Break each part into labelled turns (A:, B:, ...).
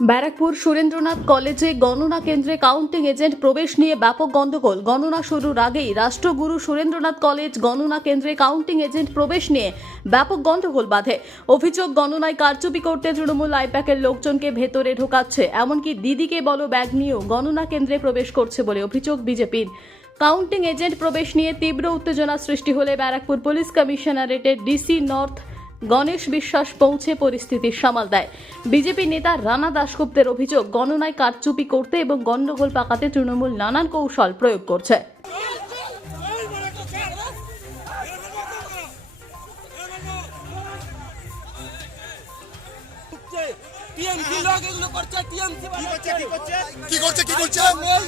A: ব্যারাকপুর সুরেন্দ্রনাথ কলেজে গণনা কেন্দ্রে কাউন্টিং এজেন্ট প্রবেশ নিয়ে ব্যাপক গন্ডগোল। গণনা শুরুর আগেই রাষ্ট্রগুরু সুরেন্দ্রনাথ কলেজ গণনা কেন্দ্রে কাউন্টিং এজেন্ট প্রবেশ নিয়ে ব্যাপক গন্ডগোল বাধে। অভিযোগ, গণনায় কারচুপি করতে তৃণমূল আইপ্যাকের লোকজনকে ভেতরে ঢোকাচ্ছে। এমনকি দিদিকে বলো ব্যাগ নিয়েও গণনা কেন্দ্রে প্রবেশ করছে বলে অভিযোগ বিজেপির। কাউন্টিং এজেন্ট প্রবেশ নিয়ে তীব্র উত্তেজনা সৃষ্টি হলে ব্যারাকপুর পুলিশ কমিশনারেটের ডিসি নর্থ গণেশ বিশ্বাস পৌঁছে পরিস্থিতি সামাল দেয় বিজেপি নেতা রানা দাশগুপ্তের অভিযোগ গণনায় কারচুপি করতে এবং গণ্ডগোল পাকাতে তৃণমূল নানান কৌশল প্রয়োগ করছে
B: টিএমসি লোক এগুলো করছে টিএমসি
C: কি করছে কি করছে
B: বল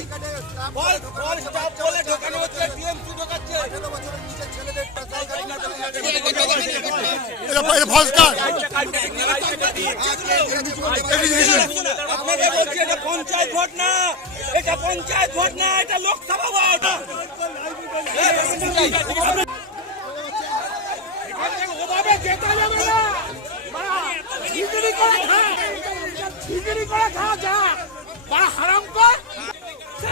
B: বল বলে ঢোকানো হচ্ছে টিএমসি পঞ্চায়েত ভোট না এটা পঞ্চায়েত ভোট না এটা লোকসভা ভোট ওভাবে জেতা যাবে না খিচুড়ি করে খা হারাম করছে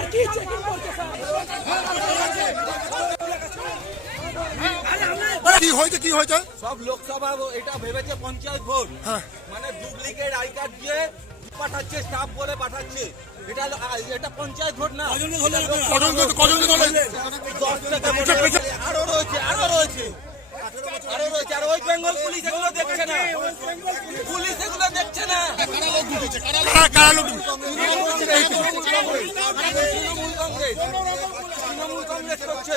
C: কি হয়েছে কি হয়েছে
B: সব লোকসভা এটা ভেবেছে পঞ্চায়েত ভোট
C: হ্যাঁ।
B: মানে ডুপ্লিকেট আই কার্ড দিয়ে পাঠাচ্ছে স্টাফ বলে পাঠাচ্ছে এটা এটা পঞ্চায়েত ভোট না। আরও রয়েছে আরও রয়েছে আরও রয়েছে আর ওই বেঙ্গল পুলিশ এগুলো দেখছে না পুলিশ এগুলো দেখছে না
C: কারা কারা লোক
B: তৃণমূল কংগ্রেস করছে।